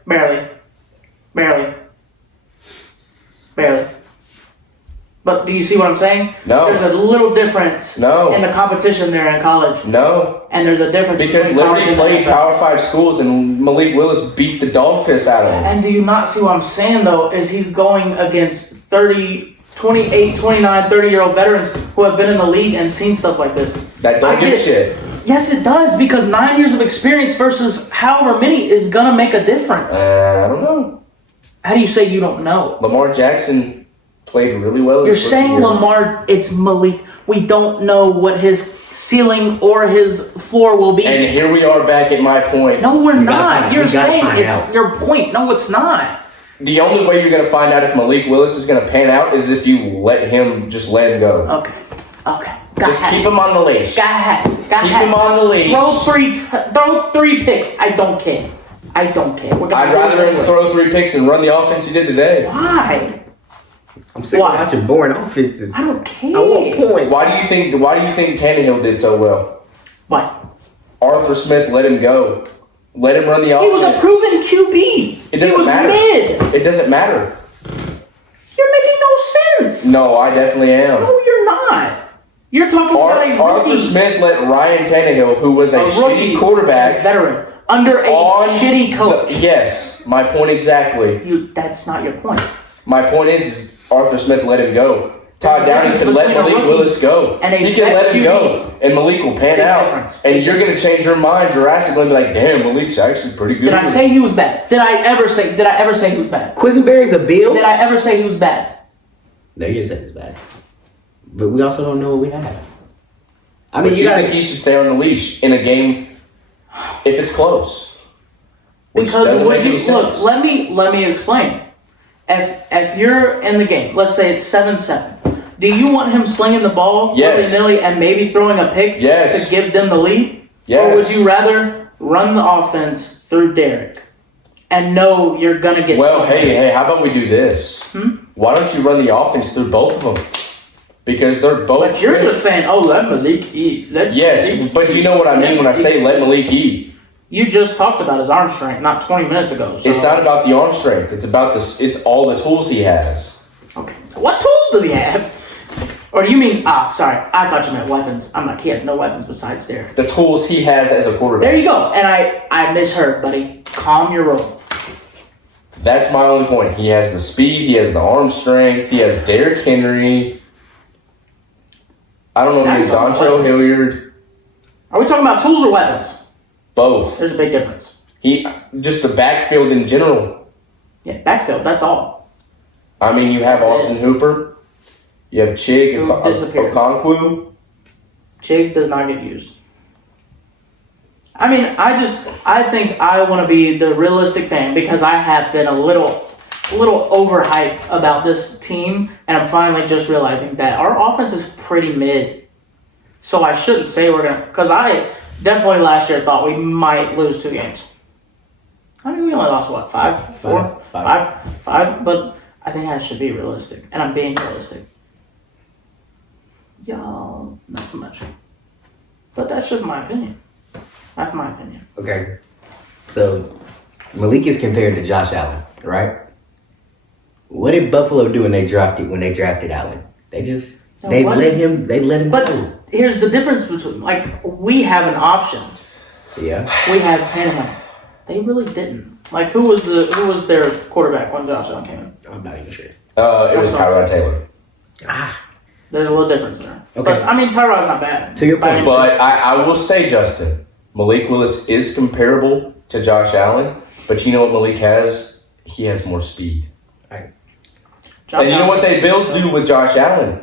But do you see what I'm saying? No. There's a little difference in the competition there in college. No. And there's a difference because Liberty played Power 5 schools and Malik Willis beat the dog piss out of him. And do you not see what I'm saying, though, is he's going against 28, 29, 30-year-old veterans who have been in the league and seen stuff like this. That don't give a shit. Yes, it does, because 9 years of experience versus however many is going to make a difference. I don't know. How do you say you don't know? Lamar Jackson played really well. You're saying Lamar, it's Malik. We don't know what his ceiling or his floor will be. And here we are back at my point. No, we're not. You're saying it's your point. No, it's not. The only way you're going to find out if Malik Willis is going to pan out is if you let him go. Okay. Just keep him on the leash. Keep him on the leash. Throw 3 picks. I don't care. I'd rather him throw 3 picks and run the offense he did today. Why? I'm sick of watching boring offenses. I don't care. I want points. Why do you think Tannehill did so well? What? Arthur Smith let him go. Let him run the offense. He was a proven QB. It doesn't matter. Mid. It doesn't matter. You're making no sense. No, I definitely am. No, you're not. You're talking about a rookie. Arthur Smith let Ryan Tannehill, who was a shitty quarterback, veteran, under a shitty coach. Yes, my point exactly. That's not your point. My point is Arthur Smith let him go. Todd Downing can let Malik Willis go. He can let him go, and Malik will pan out. And you're going to change your mind drastically and be like, damn, Malik's actually pretty good. Did I say he was bad? Did I ever say he was bad? Quisenberry's a bill? Did I ever say he was bad? No, you didn't say he was bad. But we also don't know what we have. I mean, but you think he should stay on the leash in a game if it's close? Because look, let me explain. If you're in the game, let's say it's 7-7, do you want him slinging the ball willy-nilly and maybe throwing a pick to give them the lead? Yes. Or would you rather run the offense through Derek and know you're going to get hey, how about we do this? Why don't you run the offense through both of them? Because they're both... But you're just saying, let Malik eat. But you know what I mean when I say let Malik eat. You just talked about his arm strength not 20 minutes ago. So. It's not about the arm strength. It's about it's all the tools he has. Okay. What tools does he have? Or do you mean, sorry, I thought you meant weapons. I'm like, he has no weapons besides Derek. The tools he has as a quarterback. There you go. And I misheard, buddy. Calm your roll. That's my only point. He has the speed. He has the arm strength. He has Derrick Henry. I don't know if he's Dontrell Hilliard. Are we talking about tools or weapons? Both. There's a big difference. Just the backfield in general. Yeah, backfield, that's all. I mean, you have Austin Hooper. You have Chig and Okonkwo. Chig does not get used. I mean, I think I want to be the realistic fan because I have been a little overhyped about this team, and I'm finally just realizing that our offense is pretty mid. So I shouldn't say we're going to, because I definitely last year thought we might lose 2 games. I mean, we only lost, what, 5? 4? 5? But I think I should be realistic, and I'm being realistic. Y'all, not so much. But that's just my opinion. That's my opinion. Okay. So, Malik is compared to Josh Allen, right? What did Buffalo do when they drafted Allen? They let him But go. here's the difference between, we have an option. Yeah. We have Tannehill. They really didn't. Who was their quarterback when Josh Allen came in? I'm not even sure. It was Tyrod Taylor. There's a little difference there. Okay. But, I mean, Tyrod's not bad. To your point. But I will say, Justin, Malik Willis is comparable to Josh Allen, but you know what Malik has? He has more speed. Right. And you know what they Bills do with Josh Allen?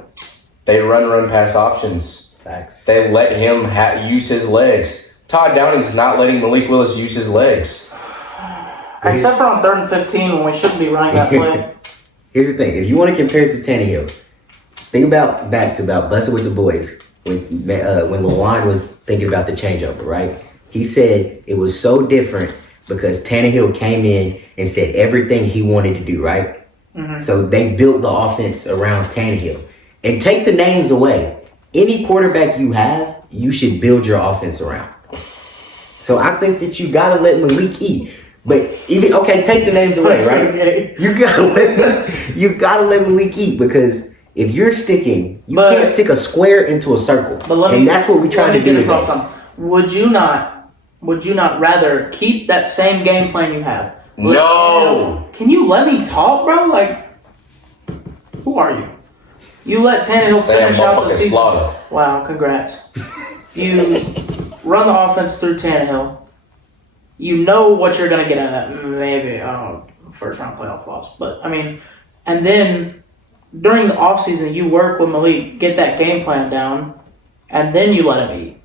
They run pass options. Facts. They let him use his legs. Todd Downing's not letting Malik Willis use his legs. Except for on 3rd and 15 when we shouldn't be running that play. Here's the thing. If you want to compare it to Tannehill, think about Busting with the Boys when LaJuan was thinking about the changeover, right? He said it was so different because Tannehill came in and said everything he wanted to do, right? Mm-hmm. So they built the offense around Tannehill. And take the names away. Any quarterback you have, you should build your offense around. So I think that you got to let Malik eat. But take the names away, right? You gotta let Malik eat because if you're sticking, you can't stick a square into a circle. That's what we try to do today. Would you not rather keep that same game plan you have? No. Can you let me talk, bro? Who are you? You let Tannehill finish out the season. Slaughter. Wow, congrats. You run the offense through Tannehill. You know what you're going to get out of that. Maybe, first round playoff loss. But, I mean, and then during the offseason, you work with Malik, get that game plan down, and then you let him eat.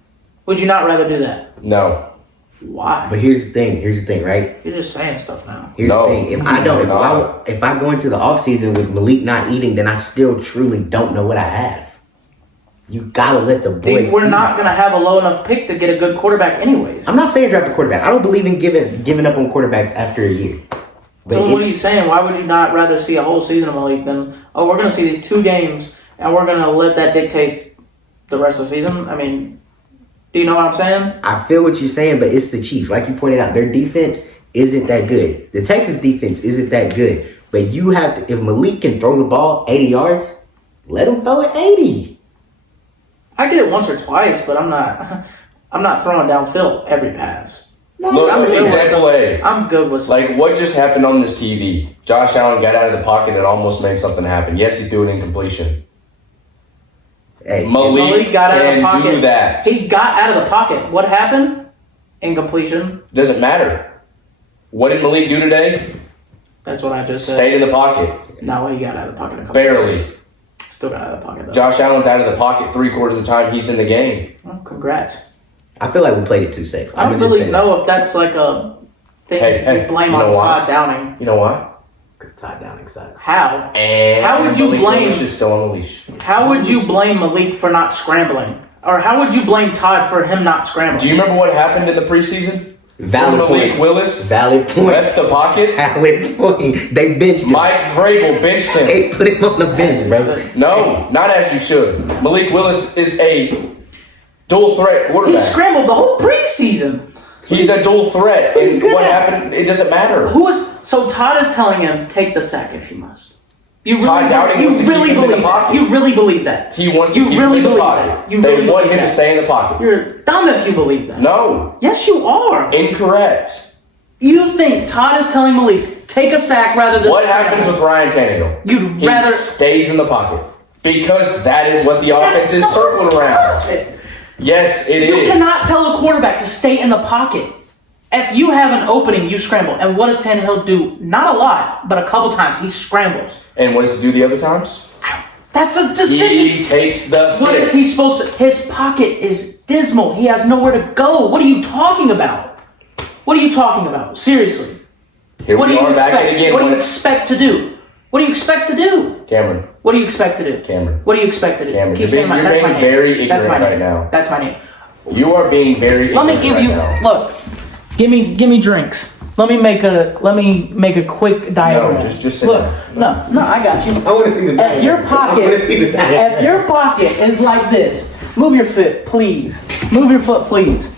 Would you not rather do that? No. Why? But here's the thing, right? You're just saying stuff now. Here's the thing. If I go into the offseason with Malik not eating, then I still truly don't know what I have. You gotta let the boy. We're not gonna have a low enough pick to get a good quarterback, anyways. I'm not saying draft a quarterback. I don't believe in giving up on quarterbacks after a year. So what are you saying? Why would you not rather see a whole season of Malik than we're gonna see these 2 games and we're gonna let that dictate the rest of the season? I mean, do you know what I'm saying? I feel what you're saying, but it's the Chiefs. Like you pointed out, their defense isn't that good. The Texas defense isn't that good. But you have to, if Malik can throw the ball 80 yards, let him throw it 80. I get it once or twice, but I'm not throwing downfield every pass. No, look, example A. I'm good with what just happened on this TV? Josh Allen got out of the pocket and almost made something happen. Yes, he threw an incompletion. Hey, Malik got out of the can pocket. do that. He got out of the pocket. What happened? Incompletion. Doesn't matter. What did Malik do today? That's what I just said. Stayed in the pocket. No, he got out of the pocket a couple Barely. times. Still got out of the pocket though. Josh Allen's out of the pocket 3/4 of the time he's in the game. Well, congrats. I feel like we played it too safe. I don't really know if that's like a thing Hey, you blame you know on why? Todd Downing. You know why? Because Todd Downing sucks. How? And How would you Malik blame- Willis is still on the leash. How would you blame Malik for not scrambling? Or how would you blame Todd for him not scrambling? Do you remember what happened in the preseason? Valid When Malik point. Willis Valid point. left the pocket. Valid point. They benched him. Mike Vrabel benched him. They put him on the bench, bro. No, not as you should. Malik Willis is a dual threat He quarterback. scrambled the whole preseason. He's a dual threat. He's And good what at- happened, it doesn't matter. So Todd is telling him, take the sack if you must. You really, Todd Downing you wants to keep really him in the believe that. pocket. You really believe that. He wants to You keep really him in the believe pocket. that. You They really want believe him to that. stay in the pocket. You're dumb if you believe that. No, Yes, you are. incorrect. You think Todd is telling Malik, take a sack rather than What scramble. happens with Ryan Tannehill? You'd He rather... stays in the pocket because that is what the offense is circled around. Yes, it You is. cannot tell a quarterback to stay in the pocket. If you have an opening, you scramble. And what does Tannehill do? Not a lot, but a couple times. He scrambles. And what does he do the other times? That's a decision. He takes the What hit. is he supposed to... His pocket is dismal. He has nowhere to go. What are you talking about? What are you talking about? Seriously. Here What do we you are back expect? in again. What do you expect to do? What do you expect to do? Cameron, What do you expect to do? Cameron. What do you expect to do? Cameron, Keep you're saying being- that's you're my being name. very That's my ignorant name. right now. That's my name. You are being very Let me ignorant give right you now. look. Give me drinks. Let me make a quick diagram. just sit look. down. No, I got you. I want to see the If your I want pocket, to see the diagram. if your pocket is like this, move your foot, please. Move your foot, please.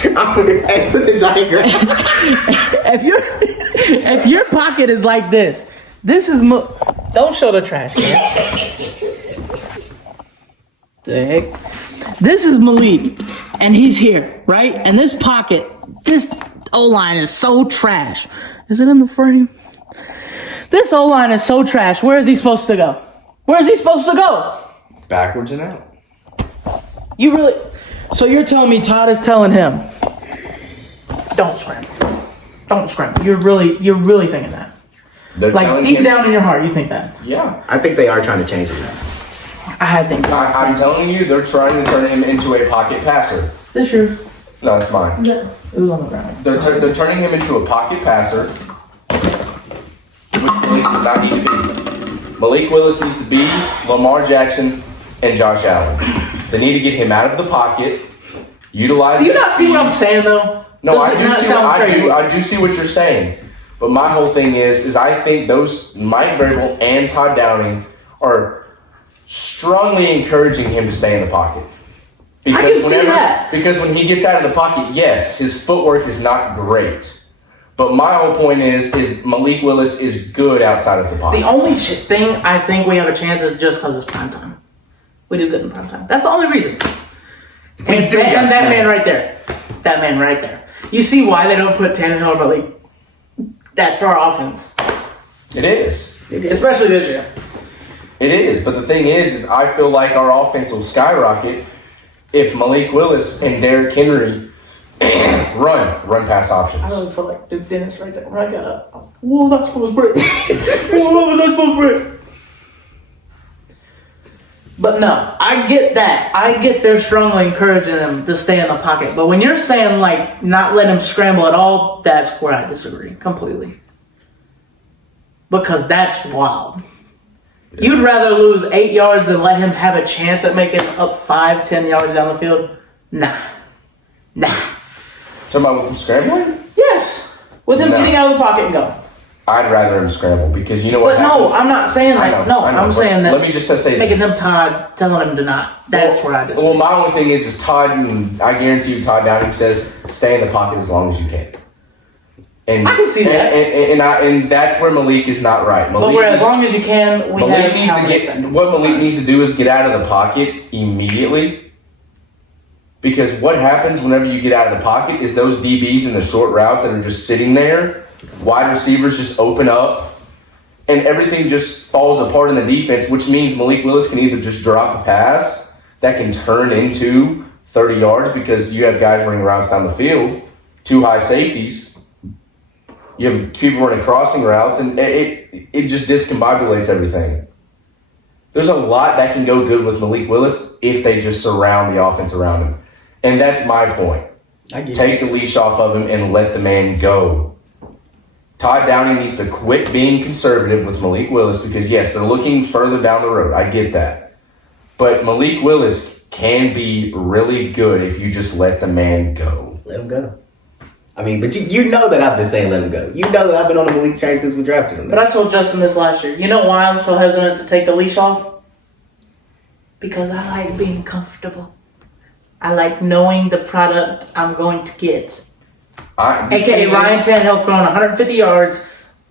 Hey, put the diagram. If your pocket is like this, this is don't show the trash can. The heck? This is Malik, and he's here, right? And this pocket, this O-line is so trash. Is it in the frame? This O-line is so trash. Where is he supposed to go? Where is he supposed to go? Backwards and out. You really? So you're telling me Todd is telling him, don't scramble. Don't scramble. You're really thinking that. They're Like telling deep him- down in your heart, you think that. Yeah. I think they are trying to change him now. I think I'm telling you, they're trying to turn him into a pocket passer. this year. No, it's mine. Yeah, it was on the ground. They're turning him into a pocket passer, which Malik does not need to be. Malik Willis needs to be Lamar Jackson and Josh Allen. They need to get him out of the pocket, utilize. Do you his not see what I'm speed. saying though? No, Does I it do not see. sound crazy? I do see what you're saying, but my whole thing is I think those Mike Vrabel and Todd Downing are strongly encouraging him to stay in the pocket. can see that. Because when he gets out of the pocket, yes, his footwork is not great. But my whole point is Malik Willis is good outside of the pocket. The only thing I think we have a chance is just because it's prime time. We do good in prime time. That's the only reason. And do, yes, that man. man right there. That man right there. You see why they don't put Tannehill or Malik? That's our offense. It is. Especially this year. It is. But the thing is I feel like our offense will skyrocket if Malik Willis and Derrick Henry run pass options. I really feel like Duke Dennis right there. When I got up. Whoa, that's supposed to break. Whoa, that's supposed to break. But no, I get that. I get they're strongly encouraging him to stay in the pocket. But when you're saying, like, not let him scramble at all, that's where I disagree completely. Because that's wild. Yeah. You'd rather lose 8 yards than let him have a chance at making up 5-10 yards down the field? Nah. Talking about with him scrambling? Yes. With him getting out of the pocket and going. I'd rather him scramble because you know what But happens? no, I'm not saying like, I know, I'm but saying that let me just say making this. him Todd, telling him to not. That's where I disagree. Well, my only thing is Todd, and I guarantee you Todd Downing says stay in the pocket as long as you can. And I can see that. And that's where Malik is not right. But where as long as you can, we Malik have needs how to many get seconds? what Malik needs to do is get out of the pocket immediately. Because what happens whenever you get out of the pocket is those DBs in the short routes that are just sitting there, wide receivers just open up, and everything just falls apart in the defense, which means Malik Willis can either just drop a pass that can turn into 30 yards because you have guys running routes down the field, 2 high safeties. You have people running crossing routes, and it just discombobulates everything. There's a lot that can go good with Malik Willis if they just surround the offense around him. And that's my point. Take the leash off of him and let the man go. Todd Downing needs to quit being conservative with Malik Willis because, yes, they're looking further down the road. I get that. But Malik Willis can be really good if you just let the man go. Let him go. I mean, but you know that I've been saying let him go. You know that I've been on the Malik train since we drafted him. But I told Justin this last year. You know why I'm so hesitant to take the leash off? Because I like being comfortable. I like knowing the product I'm going to get. AKA Ryan Tannehill throwing 150 yards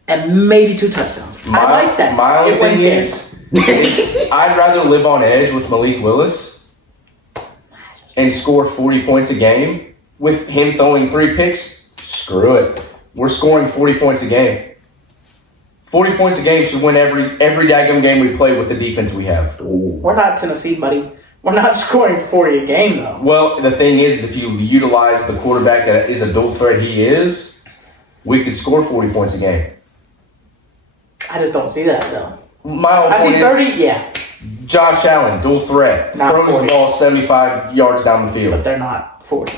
and maybe 2 touchdowns. I like that. My only thing is I'd rather live on edge with Malik Willis and score 40 points a game with him throwing 3 picks. Screw it. We're scoring 40 points a game. 40 points a game should win every daggum game we play with the defense we have. We're not Tennessee, buddy. We're not scoring 40 a game, though. Well, the thing is, if you utilize the quarterback that is a dual threat he is, we could score 40 points a game. I just don't see that, though. My whole I point see 30, yeah. Josh Allen, dual threat, Not throws 40. the ball 75 yards down the But field. they're not 40.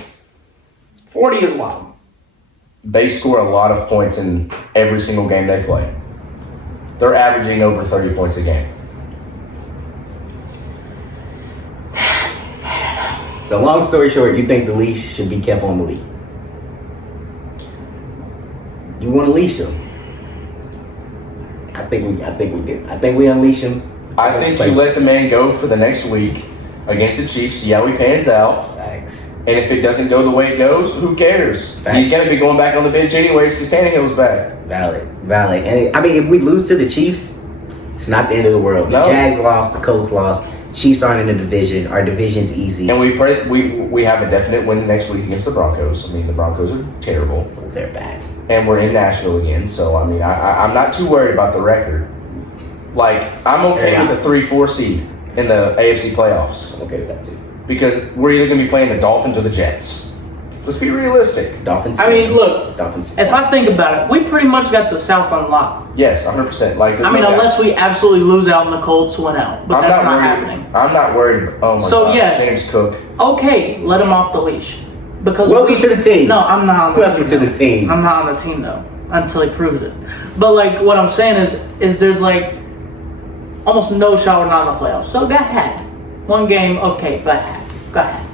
40 is wild. They score a lot of points in every single game they play. They're averaging over 30 points a game. So long story short, you think the leash should be kept on Malik? You want to leash him? I think we do. I think we unleash him. I think you let the man go for the next week against the Chiefs, see how he pans out. Facts. And if it doesn't go the way it goes, who cares? Facts. He's going to be going back on the bench anyways because Tannehill's back. Valid. And I mean, if we lose to the Chiefs, it's not the end of the world. No. The Jags lost, the Colts lost. Chiefs aren't in the division. Our division's easy. And we have a definite win next week against the Broncos. I mean, the Broncos are terrible. They're bad. And we're in Nashville again. So, I mean, I'm not too worried about the record. Like, I'm okay with the 3-4 seed in the AFC playoffs. I'm okay with that too. Because we're either going to be playing the Dolphins or the Jets. Let's be realistic. Dolphins. I mean, look, Dolphins. if I think about it, we pretty much got the South unlocked. Yes, 100%. Like, I mean, unless we absolutely lose out and the Colts win out. But that's not happening. I'm not worried. Oh, my So, gosh. yes. James Cook. Okay, let him off the leash. Because Welcome to the team. No, I'm not on the Welcome team. to the team. I'm not on the team, though, until he proves it. But, like, what I'm saying is there's, like, almost no shot we're not in the playoffs. So, go ahead. One game, okay, go ahead. Go ahead.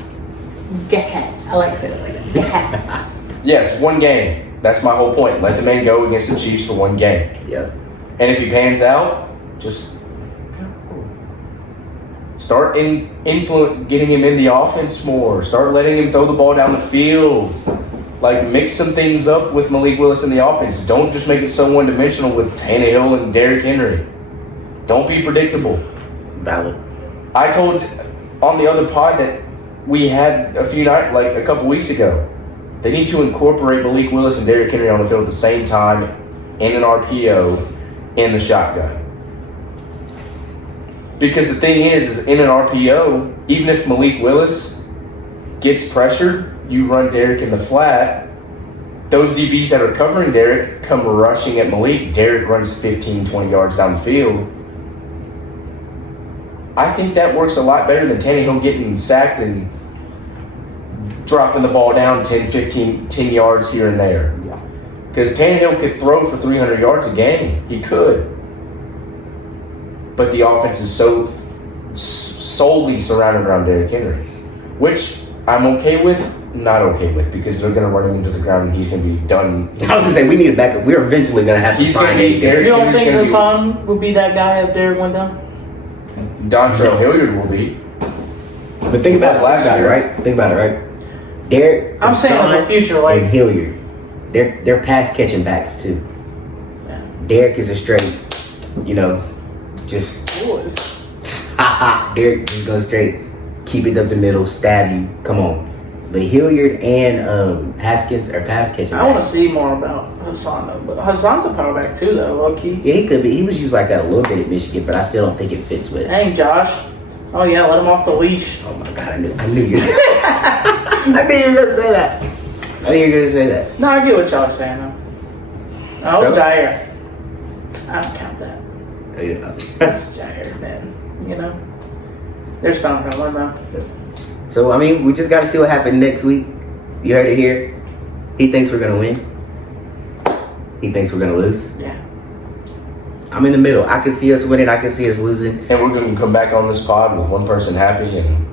Go ahead. I like to say it like that. Go ahead. Yes, one game. That's my whole point. Let the man go against the Chiefs for one game. Yep. And if he pans out, just go. Start getting him in the offense more. Start letting him throw the ball down the field. Like, mix some things up with Malik Willis in the offense. Don't just make it so one-dimensional with Tannehill and Derrick Henry. Don't be predictable. Valid. I told on the other pod that we had a couple weeks ago. They need to incorporate Malik Willis and Derrick Henry on the field at the same time in an RPO in the shotgun. Because the thing is in an RPO, even if Malik Willis gets pressured, you run Derrick in the flat. Those DBs that are covering Derrick come rushing at Malik. Derrick runs 15, 20 yards down the field. I think that works a lot better than Tannehill getting sacked and dropping the ball down 10 yards here and there. Yeah. Because Tannehill could throw for 300 yards a game. He could. But the offense is so solely surrounded around Derrick Henry. Which I'm okay with, not okay with, because they're going to run him into the ground and he's going to be done. I was going to say, we need a backup. We're eventually going to have to find a Derrick You don't Henry's think gonna be- Hassan would be that guy if Derrick went down? Dontrell Hilliard will be. But think about it, right? Think about it, right? Derrick, I'm saying in the Hassan, future, like- and Hilliard, they're pass catching backs too. Yeah. Derrick is a straight, just Derrick just goes straight, keep it up the middle, stab you. Come on. But Hilliard and Haskins are pass catching backs. I want to see more about Hassan though. But Hassan's a power back too, though, low key. Yeah, he could be. He was used like that a little bit at Michigan, but I still don't think it fits with. Dang, Josh. Oh yeah, let him off the leash. Oh my God, I knew you. I knew you were gonna say that. I knew you were gonna say that. No, I get what y'all are saying though. Oh, So? it's Jair. I don't count that. Yeah. That's Jair, man. You know, they're stronger than though. So I mean, we just got to see what happens next week. You heard it here. He thinks we're gonna win. He thinks we're gonna lose. Yeah. I'm in the middle. I can see us winning. I can see us losing. And we're going to come back on this pod with one person happy and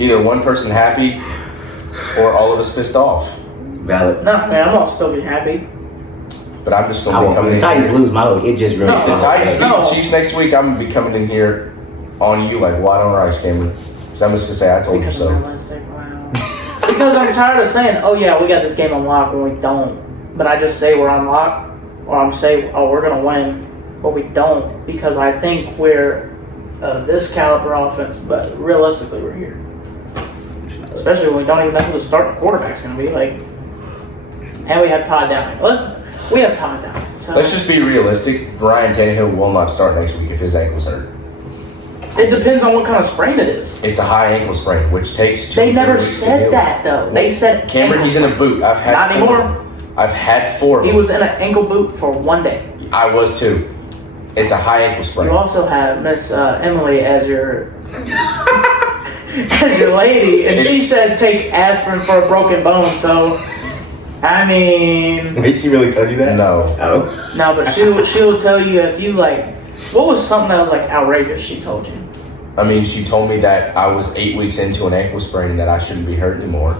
either one person happy or all of us pissed off. Valid. No, man, I'm all still be happy. But I'm just I going to be won't. coming The in Titans here. lose my look. It just ruins No, If the my Titans day. beat No. the Chiefs next week, I'm going to be coming in here on you like white on rice, Cameron. Because I'm just going to say I told you Because so. of my mistake. Wow. Because I'm tired of saying, oh yeah, we got this game on lock when we don't. But I just say we're on lock, or I'm saying, oh, we're going to win, but we don't. Because I think we're this caliber offense, but realistically we're here. Especially when we don't even know who the starting quarterback's going to be. Like, and we have Todd Downing. We have Todd Downing. So Let's just be realistic. Ryan Tannehill will not start next week if his ankle's hurt. it depends on what kind of sprain it is. It's a high ankle sprain, which takes 2 They never weeks to said heal. that though. They said Cameron, ankle he's in a sprain. boot. I've had Not 4. anymore. I've had 4 of He them. was in an ankle boot for one day. I was too. It's a high ankle sprain. You also have Miss Emily as your as your lady, and she It's- said take aspirin for a broken bone. So, I mean, Did she really tell you that? No. Oh. no, but she'll tell you if you like. What was something that was like outrageous? She told you. I mean, she told me that I was 8 weeks into an ankle sprain and that I shouldn't be hurt anymore.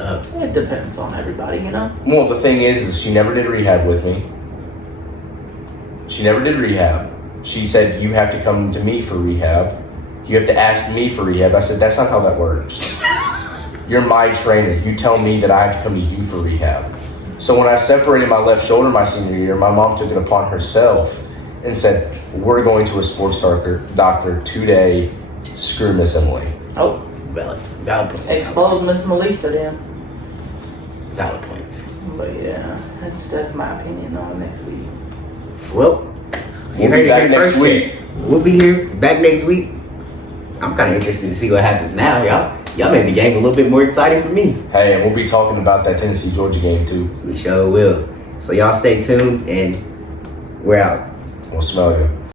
It depends on everybody, you know. Well, the thing is she never did rehab with me. She never did rehab. She said, you have to come to me for rehab. You have to ask me for rehab. I said, that's not how that works. You're my trainer. You tell me that I have to come to you for rehab. So when I separated my left shoulder my senior year, my mom took it upon herself and said, we're going to a sports doctor today. Screw Miss Emily. Oh, Valid points. explode Miss Malika then. Valid points. But yeah, that's my opinion on next week. Well, you We'll heard be it back here next first. week. We'll be here back next week. I'm kind of interested to see what happens now, y'all made the game a little bit more exciting for me. Hey, and we'll be talking about that Tennessee-Georgia game too. We sure will. So y'all stay tuned, and we're out. We'll smell you.